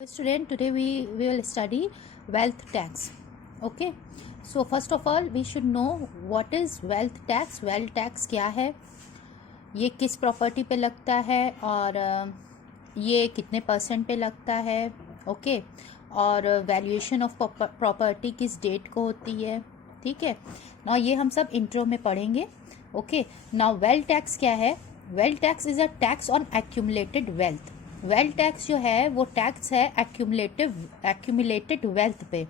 Student, today we will study wealth tax. Okay, so first of all we should know what is wealth tax. Wealth tax क्या है, ये किस property पे लगता है और ये कितने परसेंट पे लगता है. ओके, और वैल्यूएशन ऑफ प्रॉपर्टी किस डेट को होती है. ठीक है ना, ये हम सब इंट्रो में पढ़ेंगे. ओके, नाउ वेल्थ टैक्स क्या है. Wealth tax is a tax on accumulated wealth. Wealth tax जो है वो टैक्स है एक्यूमुलेटेड वेल्थ पे,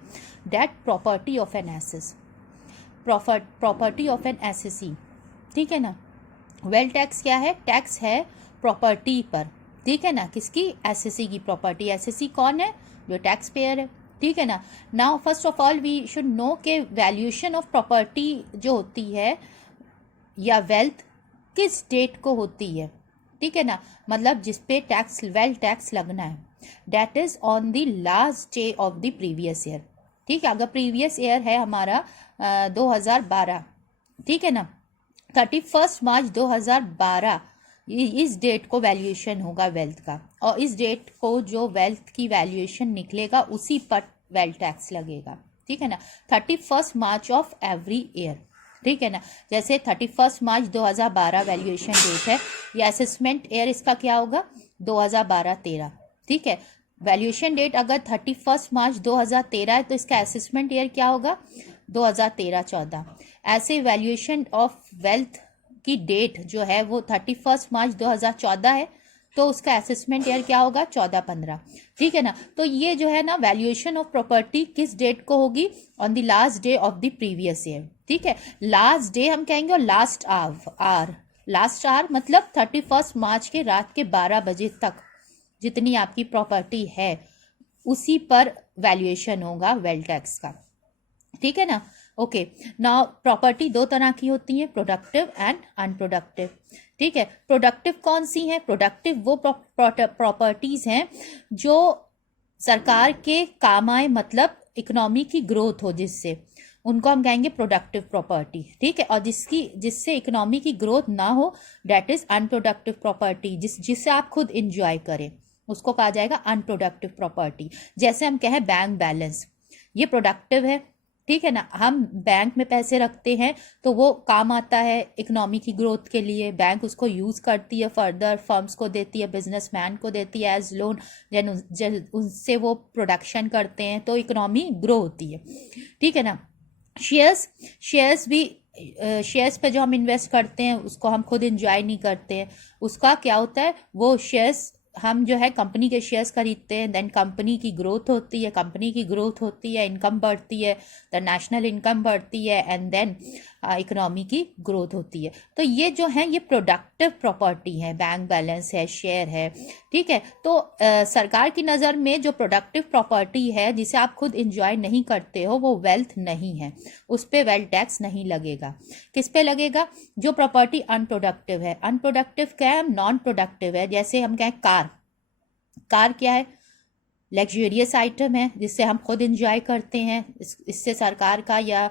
that property of an assess, property of an assessee. ठीक है ना. वेल्थ टैक्स क्या है, टैक्स है प्रॉपर्टी पर. ठीक है ना, किसकी, एसेसी की प्रॉपर्टी. एसेसी कौन है, जो टैक्स पेयर है. ठीक है ना. Now first of all we should know के वैल्यूएशन ऑफ प्रॉपर्टी जो होती है या वेल्थ किस डेट को होती है. ठीक है ना, मतलब जिस पे टैक्स, वेल्थ टैक्स लगना है, that is on the last day of the previous year. ठीक है, अगर प्रीवियस ईयर है हमारा 2012, ठीक है ना, 31 मार्च 2012, इस डेट को वैल्यूएशन होगा वेल्थ का, और इस डेट को जो वेल्थ की वैल्यूएशन निकलेगा उसी पर वेल्थ टैक्स लगेगा. ठीक है ना, 31 मार्च ऑफ एवरी ईयर. ठीक है ना, जैसे 31 मार्च 2012 वैल्यूएशन डेट है, या असेसमेंट ईयर इसका क्या होगा, 2012-13. ठीक है, वैल्यूएशन डेट अगर 31 मार्च 2013 है तो इसका असेसमेंट ईयर क्या होगा, 2013-14. ऐसे वैल्यूएशन ऑफ वेल्थ की डेट जो है वो 31 मार्च 2014 है, तो उसका असेसमेंट ईयर क्या होगा, 14-15. ठीक है ना. तो ये जो है ना, वैल्यूएशन ऑफ प्रॉपर्टी किस डेट को होगी, on the last day of the previous year. ठीक है, लास्ट डे हम कहेंगे, और लास्ट आवर, लास्ट आवर मतलब 31 मार्च के रात के 12 बजे तक जितनी आपकी प्रॉपर्टी है उसी पर वैल्यूएशन होगा वेल्थ टैक्स का. ठीक है ना. ओके, नाउ प्रॉपर्टी दो तरह की होती है, प्रोडक्टिव एंड अनप्रोडक्टिव. ठीक है, प्रोडक्टिव कौन सी है, प्रोडक्टिव वो प्रॉपर्टीज हैं जो सरकार के काम आए, मतलब इकोनॉमी की ग्रोथ हो जिससे, उनको हम कहेंगे प्रोडक्टिव प्रॉपर्टी. ठीक है, और जिससे इकोनॉमी की ग्रोथ ना हो, दैट इज अनप्रोडक्टिव प्रॉपर्टी. जिससे आप खुद इंजॉय करें उसको कहा जाएगा अनप्रोडक्टिव प्रॉपर्टी. जैसे हम कहें बैंक बैलेंस, ये प्रोडक्टिव है. ठीक है ना, हम बैंक में पैसे रखते हैं तो वो काम आता है इकोनॉमी की ग्रोथ के लिए, बैंक उसको यूज़ करती है, फर्दर फर्म्स को देती है, बिजनेसमैन को देती है एज लोन, जन उनसे वो प्रोडक्शन करते हैं तो इकोनॉमी ग्रो होती है. ठीक है ना. शेयर्स भी, शेयर्स पे जो हम इन्वेस्ट करते हैं उसको हम खुद इंजॉय नहीं करते हैं. उसका क्या होता है, वो शेयर्स हम जो है कंपनी के शेयर्स खरीदते हैं, देन कंपनी की ग्रोथ होती है, कंपनी की ग्रोथ होती है, इनकम बढ़ती है, द नेशनल इनकम बढ़ती है, एंड देन इकोनॉमी की ग्रोथ होती है. तो ये जो है ये प्रोडक्टिव प्रॉपर्टी है, बैंक बैलेंस है, शेयर है. ठीक है, तो सरकार की नज़र में जो प्रोडक्टिव प्रॉपर्टी है जिसे आप खुद इंजॉय नहीं करते हो वो वेल्थ नहीं है, उस पर वेल्थ टैक्स नहीं लगेगा. किस पे लगेगा, जो प्रॉपर्टी अनप्रोडक्टिव है. अनप्रोडक्टिव क्या है, नॉन प्रोडक्टिव है. जैसे हम कहें कार क्या है, लग्जरियस आइटम है जिससे हम खुद इंजॉय करते हैं, इससे सरकार का या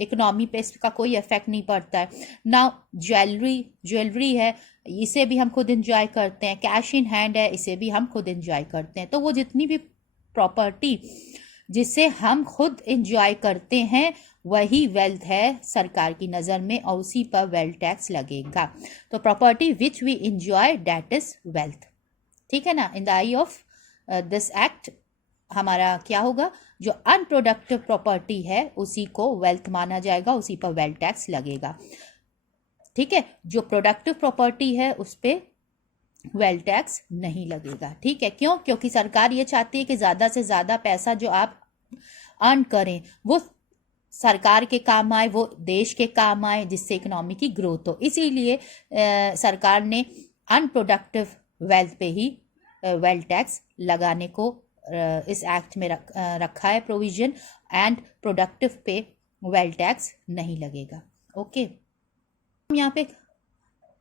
इकोनॉमी पे इसका कोई इफेक्ट नहीं पड़ता है ना. ज्वेलरी है, इसे भी हम खुद इंजॉय करते हैं. कैश इन हैंड है, इसे भी हम खुद इंजॉय करते हैं. तो वो जितनी भी प्रॉपर्टी जिसे हम खुद इंजॉय करते हैं वही वेल्थ है सरकार की नज़र में, और उसी पर वेल्थ टैक्स लगेगा. तो property which we enjoy, that is wealth. ठीक है ना. In the eye of this act हमारा क्या होगा, जो अनप्रोडक्टिव प्रॉपर्टी है उसी को वेल्थ माना जाएगा, उसी पर वेल्थ टैक्स लगेगा. ठीक है, जो प्रोडक्टिव प्रॉपर्टी है उस पर वेल्थ टैक्स नहीं लगेगा. ठीक है, क्यों, क्योंकि सरकार ये चाहती है कि ज़्यादा से ज़्यादा पैसा जो आप अर्न करें वो सरकार के काम आए, वो देश के काम आए, जिससे इकोनॉमी की ग्रोथ हो. इसीलिए सरकार ने अनप्रोडक्टिव वेल्थ पे ही वेल्थ टैक्स लगाने को इस एक्ट में रखा है प्रोविजन, एंड प्रोडक्टिव पे वेल्थ टैक्स नहीं लगेगा. ओके, हम यहाँ पे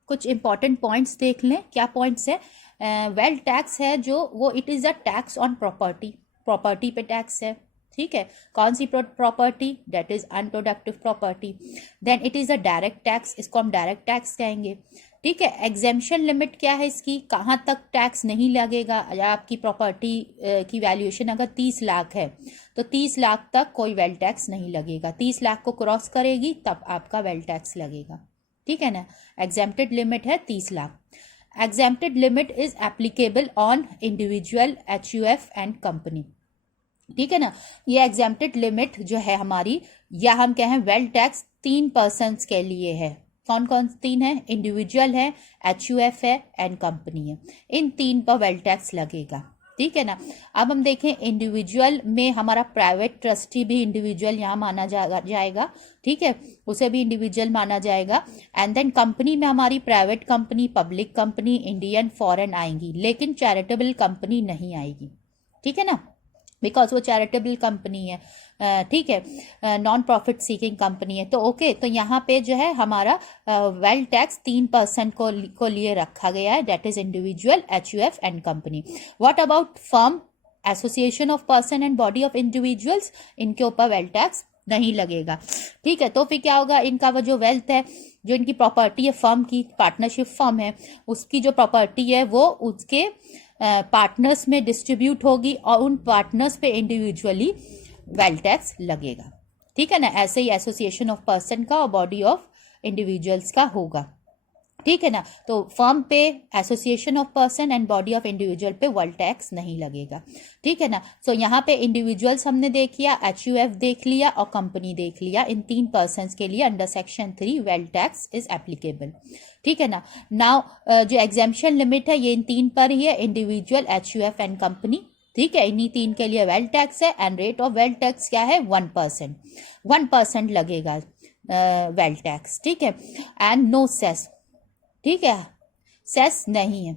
कुछ इंपॉर्टेंट पॉइंट्स देख लें. क्या पॉइंट्स है, वेल्थ टैक्स है जो वो it is a tax on property पे टैक्स है. ठीक है, कौन सी property, that is unproductive property. Then it is a direct tax, इसको हम डायरेक्ट टैक्स कहेंगे. ठीक है। एग्जेम्पशन लिमिट क्या है इसकी, कहाँ तक टैक्स नहीं लगेगा, या आपकी प्रॉपर्टी की वैल्यूएशन अगर 30 लाख है तो 30 लाख तक कोई वेल्थ टैक्स नहीं लगेगा, 30 लाख को क्रॉस करेगी तब आपका वेल्थ टैक्स लगेगा, ठीक है ना। एग्जेम्प्टेड लिमिट है 30 lakh. Exempted limit is applicable on individual, HUF and company, ठीक है ना। ये एग्जेम्प्टेड लिमिट जो है हमारी, या हम कहें वेल्थ टैक्स 3 पर्सन्स के लिए है। कौन कौन 3 है, इंडिविजुअल है, HUF है एंड कंपनी है, इन 3 पर वेल्थ टैक्स लगेगा, ठीक है ना। अब हम देखें इंडिविजुअल में हमारा प्राइवेट ट्रस्टी भी इंडिविजुअल यहाँ माना जाएगा, ठीक है, उसे भी इंडिविजुअल माना जाएगा। एंड देन कंपनी में हमारी private company, public company, Indian, foreign आएंगी, लेकिन चैरिटेबल कंपनी नहीं आएगी, ठीक है ना, बिकॉज वो चैरिटेबल कंपनी है, ठीक है, नॉन प्रॉफिट सीकिंग कंपनी है। तो ओके, तो यहाँ पे जो है हमारा वेल्थ टैक्स 3% को लिए रखा गया है, that is individual, HUF and company. What about firm, association of person and body of individuals, इनके ऊपर वेल्थ टैक्स नहीं लगेगा, ठीक है। तो फिर क्या होगा, इनका वो जो वेल्थ है, जो इनकी प्रॉपर्टी है फर्म की, पार्टनरशिप फर्म है, उसकी जो प्रॉपर्टी है वो उसके पार्टनर्स में डिस्ट्रीब्यूट होगी और उन पार्टनर्स पे इंडिविजुअली वेल्थ टैक्स लगेगा, ठीक है ना। ऐसे ही एसोसिएशन ऑफ पर्सन का और बॉडी ऑफ इंडिविजुअल्स का होगा, ठीक है ना। तो फर्म पे, association of person and body of individual पे वेल्थ टैक्स नहीं लगेगा, ठीक है ना। सो यहाँ पे इंडिविजुअल्स हमने देख लिया, HUF देख लिया और कंपनी देख लिया, इन 3 पर्सन्स के लिए under section 3 wealth tax is applicable, ठीक है ना। नाउ जो एग्जेम्पशन लिमिट है ये इन 3 पर ही है, इंडिविजुअल, HUF एंड कंपनी, ठीक है, इन्हीं 3 के लिए वेल्थ टैक्स है। And rate of wealth tax क्या है, 1% लगेगा वेल्थ टैक्स, ठीक है। एंड नो सेस, ठीक है, सेस नहीं है,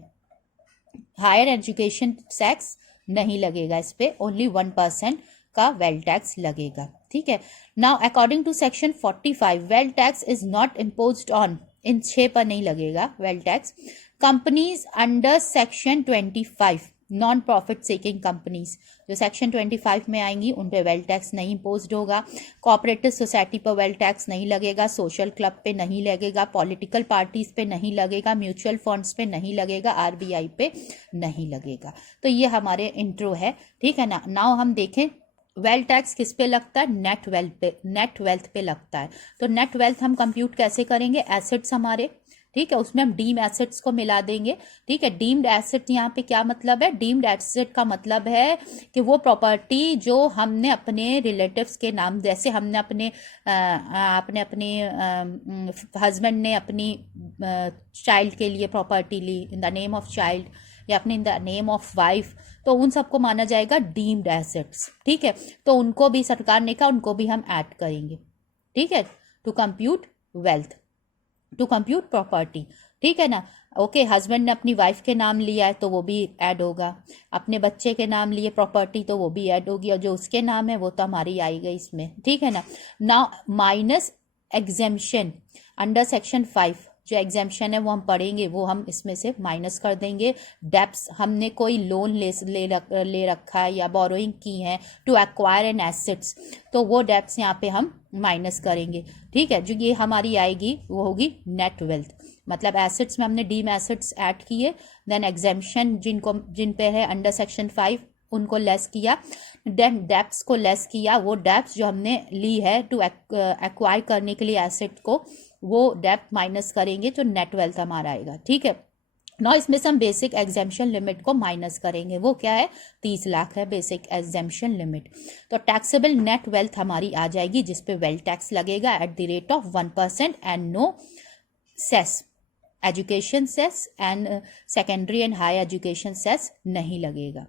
हायर एजुकेशन टैक्स नहीं लगेगा इस पे, ओनली 1% का वेल्थ टैक्स लगेगा, ठीक है। Now according to section 45 wealth tax is not imposed on, इन 6 पर नहीं लगेगा wealth tax. Companies under section 25, non profit seeking companies जो सेक्शन 25 में आएंगी उन पे वेल्थ टैक्स नहीं इम्पोज्ड होगा। कोऑपरेटिव सोसाइटी पर वेल्थ टैक्स नहीं लगेगा, सोशल क्लब पे नहीं लगेगा, पॉलिटिकल पार्टीज पे नहीं लगेगा, म्यूचुअल फंड्स पे नहीं लगेगा, RBI पे नहीं लगेगा। तो ये हमारे इंट्रो है, ठीक है ना। नाउ हम देखें वेल्थ टैक्स किस पे लगता है, नेट वेल्थ पे लगता है। तो नेट वेल्थ हम कंप्यूट कैसे करेंगे, एसेट्स हमारे, ठीक है, उसमें हम डीम्ड एसेट्स को मिला देंगे, ठीक है। डीम्ड एसेट यहाँ पे क्या मतलब है, डीम्ड एसेट का मतलब है कि वो प्रॉपर्टी जो हमने अपने रिलेटिव्स के नाम, जैसे हमने अपने हस्बैंड ने अपनी चाइल्ड के लिए प्रॉपर्टी ली in the name of child, या अपने in the name of wife, तो उन सबको माना जाएगा डीम्ड एसेट्स, ठीक है। तो उनको भी सरकार ने कहा उनको भी हम ऐड करेंगे, ठीक है, to compute wealth, to compute property, ठीक है ना। ओके, हस्बैंड ने अपनी वाइफ के नाम लिया है तो वो भी ऐड होगा, अपने बच्चे के नाम लिए प्रॉपर्टी तो वो भी ऐड होगी, और जो उसके नाम है वो तो हमारी आई गई इसमें, ठीक है ना। Now minus exemption under section 5, जो एग्जेम्पशन है वो हम पढ़ेंगे, वो हम इसमें से माइनस कर देंगे। डेप्स, हमने कोई लोन ले रखा है या बोरोइंग की है टू एक्वायर एन एसेट्स, तो वो डेप्स यहाँ पे हम माइनस करेंगे, ठीक है। जो ये हमारी आएगी वो होगी नेट वेल्थ, मतलब एसेट्स में हमने डीम एसेट्स ऐड किए, देन एग्जेम्पशन जिन पे है अंडर सेक्शन 5 उनको लेस किया, देन डेप्स को लेस किया, वो डेप्स जो हमने ली है टू एक्वायर करने के लिए एसेट को, वो डेप्थ माइनस करेंगे जो नेट वेल्थ हमारा आएगा, ठीक है। ना इसमें से हम बेसिक एग्जेम्पशन लिमिट को माइनस करेंगे, वो क्या है, 30 लाख है बेसिक एग्जेम्पशन लिमिट। तो टैक्सेबल नेट वेल्थ हमारी आ जाएगी जिसपे वेल्थ टैक्स लगेगा at the rate of 1% and no cess, education cess and secondary and high education cess नहीं लगेगा।